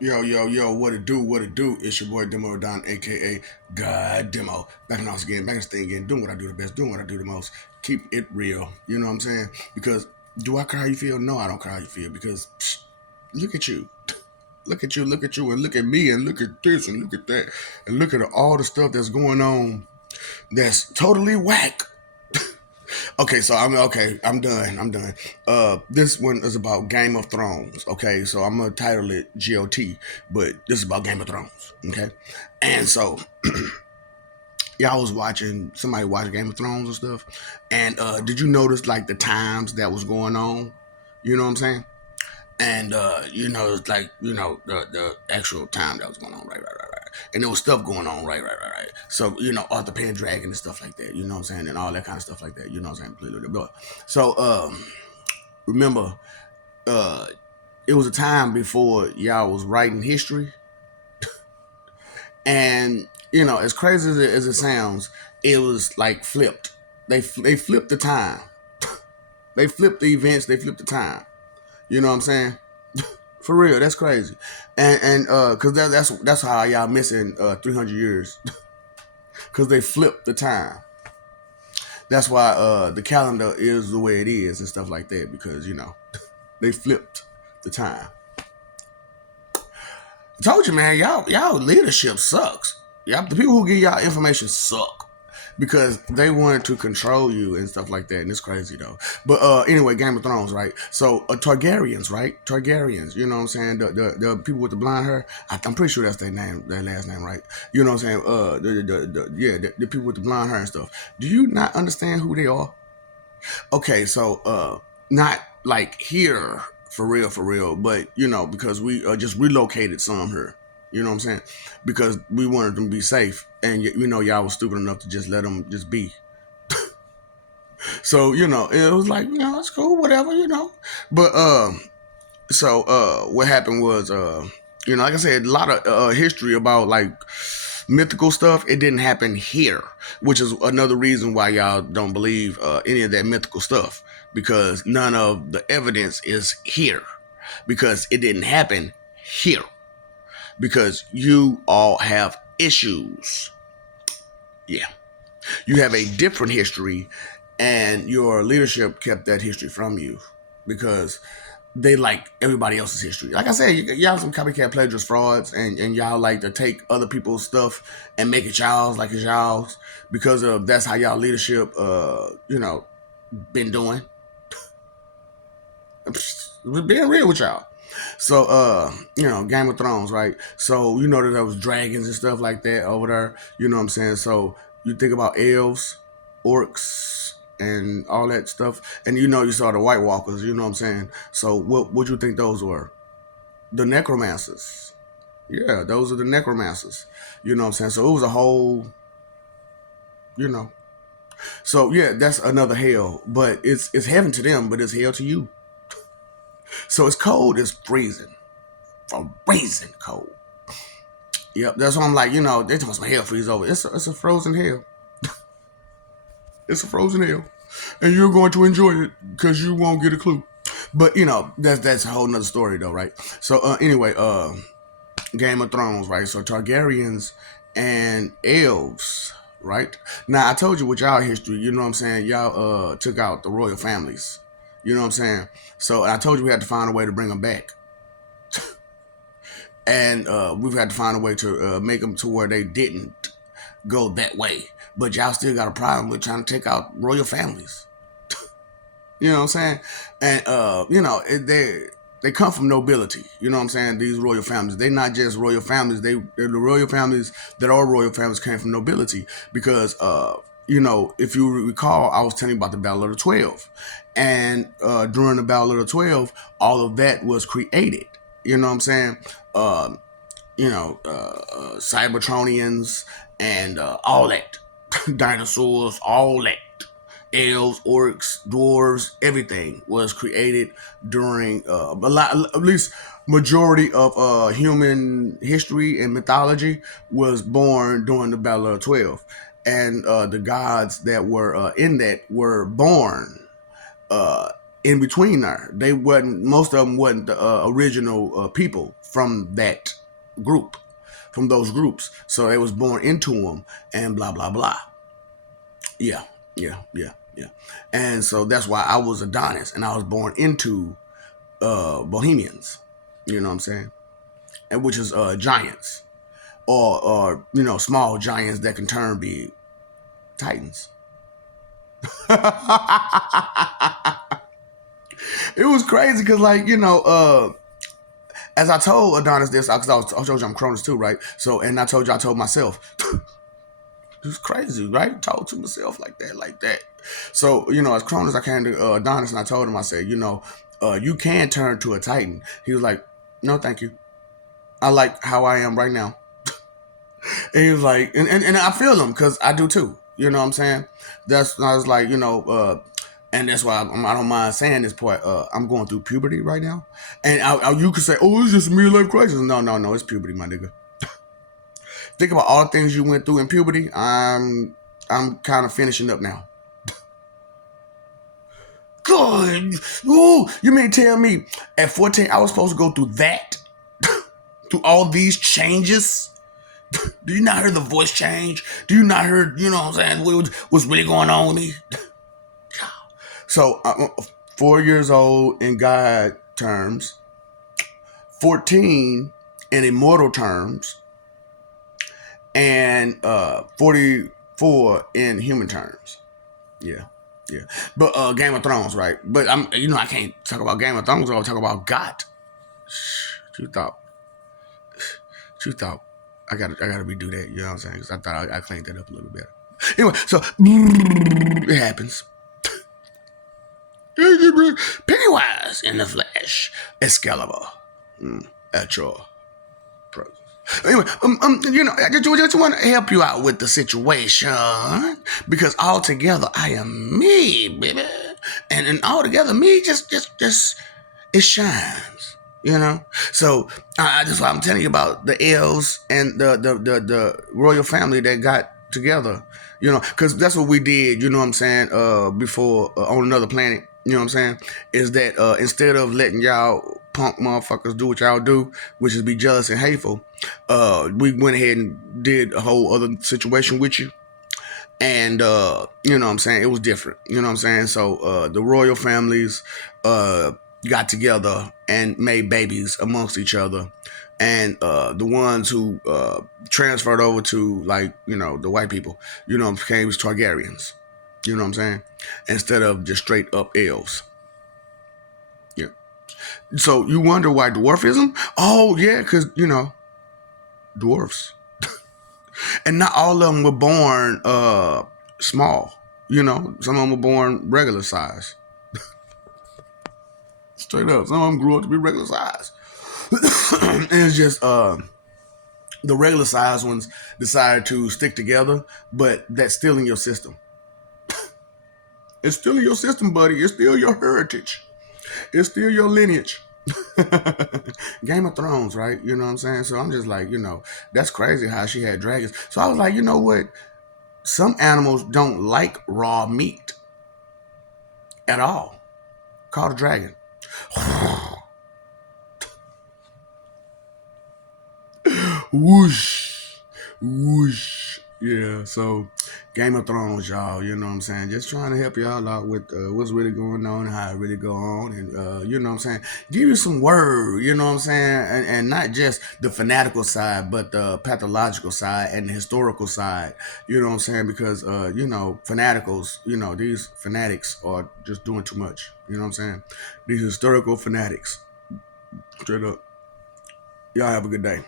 Yo, yo, yo, what it do, what it do? It's your boy Demo Don, aka God Demo. Back in the house again, back in the thing again, doing what I do the best, doing what I do the most. Keep it real. You know what I'm saying? Because do I care how you feel? No, I don't care how you feel. Because look at you. Look at you, and look at me, and look at this, and look at that, and look at all the stuff that's going on that's totally whack. Okay, so I'm okay. I'm done. I'm done. This one is about Game of Thrones. Okay, so I'm gonna title it GOT, but this is about Game of Thrones. Okay, and so y'all was watching somebody watch Game of Thrones and stuff, and did you notice like the times that was going on? You know what I'm saying? And it's like the actual time that was going on, right, and there was stuff going on, right. So Arthur Pendragon and stuff like that, you know what I'm saying, and all that kind of stuff like that, you know what I'm saying. So remember, uh, it was a time before y'all was writing history, and as crazy as it sounds, it was like flipped. They flipped the time. They flipped the events. They flipped the time. You know what I'm saying? For real, that's crazy, and cause that's how y'all missing 300 years, cause they flipped the time. That's why the calendar is the way it is and stuff like that, because they flipped the time. I told you, man, y'all leadership sucks. Y'all, the people who give y'all information suck. Because they wanted to control you and stuff like that, and it's crazy though. But anyway, Game of Thrones, right? So Targaryens, right? Targaryens, you know what I'm saying? The people with the blonde hair, I'm pretty sure that's their name, their last name, right? You know what I'm saying? The people with the blonde hair and stuff. Do you not understand who they are? Okay, so not like here for real, but because we just relocated some here. You know what I'm saying? Because we wanted them to be safe, and y'all was stupid enough to just let them just be. So it was like it's cool, whatever, But so what happened was like I said, a lot of history about like mythical stuff. It didn't happen here, which is another reason why y'all don't believe any of that mythical stuff, because none of the evidence is here, because it didn't happen here, because you all have issues. Yeah, you have a different history, and your leadership kept that history from you because they like everybody else's history. Like I said, y'all some copycat plagiarist frauds, and y'all like to take other people's stuff and make it y'all's like it's y'all's, because of that's how y'all leadership been doing. Being real with y'all. So Game of Thrones, right? So that there was dragons and stuff like that over there. You know what I'm saying? So you think about elves, orcs, and all that stuff, and you saw the White Walkers. You know what I'm saying? So what would you think those were? The necromancers. Yeah, those are the necromancers. You know what I'm saying? So it was a whole, you know. So yeah, that's another hell, but it's heaven to them, but it's hell to you. So it's cold, it's freezing, freezing cold. Yep, that's why I'm like, they talking some hell freeze over. It's a frozen hell. It's a frozen hell, and you're going to enjoy it because you won't get a clue. But that's a whole nother story though, right? So anyway, Game of Thrones, right? So Targaryens and elves, right? Now I told you with y'all history, you know what I'm saying? Y'all took out the royal families. You know what I'm saying? So I told you we had to find a way to bring them back. And we've had to find a way to make them to where they didn't go that way. But y'all still got a problem with trying to take out royal families. You know what I'm saying? And they come from nobility. You know what I'm saying? These royal families, they're not just royal families. They're the royal families that are royal families came from nobility, because if you recall, I was telling you about the Battle of the 12, and during the Battle of the 12, all of that was created. You know what I'm saying? Um, Cybertronians and all that, dinosaurs, all that, elves, orcs, dwarves, everything was created during a lot, at least majority of human history and mythology was born during the Battle of the 12, and the gods that were in that were born. in between there. They wasn't, most of them wasn't the original people from that group, from those groups. So they was born into them and blah, blah, blah. Yeah, yeah. And so that's why I was Adonis and I was born into Bohemians. You know what I'm saying? And which is giants or small giants that can turn big titans. It was crazy because as I told Adonis this, because I told you I'm Cronus too, right? So, and I told myself, it was crazy, right? Told to myself like that. So, as Cronus, I came to Adonis and I told him, I said, you can turn to a Titan. He was like, no, thank you. I like how I am right now. And he was like, and I feel him because I do too. You know what I'm saying? I was like, and that's why I don't mind saying this part. I'm going through puberty right now, and you could say, "Oh, it's just a midlife crisis." No, it's puberty, my nigga. Think about all the things you went through in puberty. I'm kind of finishing up now. Good. Ooh, you mean tell me at 14 I was supposed to go through that, through all these changes? Do you not hear the voice change? Do you not hear, what I'm saying, what's really going on with me? So I'm 4 years old in God terms, 14 in immortal terms, and 44 in human terms. Yeah. But Game of Thrones, right? But I can't talk about Game of Thrones. I'll talk about God. You thought I gotta redo that. You know what I'm saying? Because I thought I cleaned that up a little better. Anyway, so it happens. Pennywise in the flesh, Excalibur at your presence. Anyway, I just want to help you out with the situation because all together I am me, baby, and all together me just it shines. So that's why I'm telling you about the elves and the royal family that got together. Because that's what we did. You know what I'm saying? Before on another planet. You know what I'm saying? Is that instead of letting y'all punk motherfuckers do what y'all do, which is be jealous and hateful, we went ahead and did a whole other situation with you. And you know what I'm saying? It was different. You know what I'm saying? So the royal families got together and made babies amongst each other. And the ones who transferred over to the white people, became Targaryens. You know what I'm saying? Instead of just straight up elves. Yeah. So you wonder why dwarfism? Oh yeah, because dwarfs. And not all of them were born small. Some of them were born regular size. Straight up. Some of them grew up to be regular size. And it's just the regular size ones decided to stick together, but that's still in your system. It's still in your system, buddy. It's still your heritage. It's still your lineage. Game of Thrones, right? You know what I'm saying? So I'm just like, that's crazy how she had dragons. So I was like, you know what? Some animals don't like raw meat at all. Called a dragon. Whoosh. Whoosh. Yeah, so Game of Thrones, y'all, you know what I'm saying? Just trying to help y'all out with what's really going on and how it really go on. And, you know what I'm saying? Give you some word, you know what I'm saying? And not just the fanatical side, but the pathological side and the historical side, you know what I'm saying? Because, fanaticals, these fanatics are just doing too much, you know what I'm saying? These historical fanatics. Straight up. Y'all have a good day.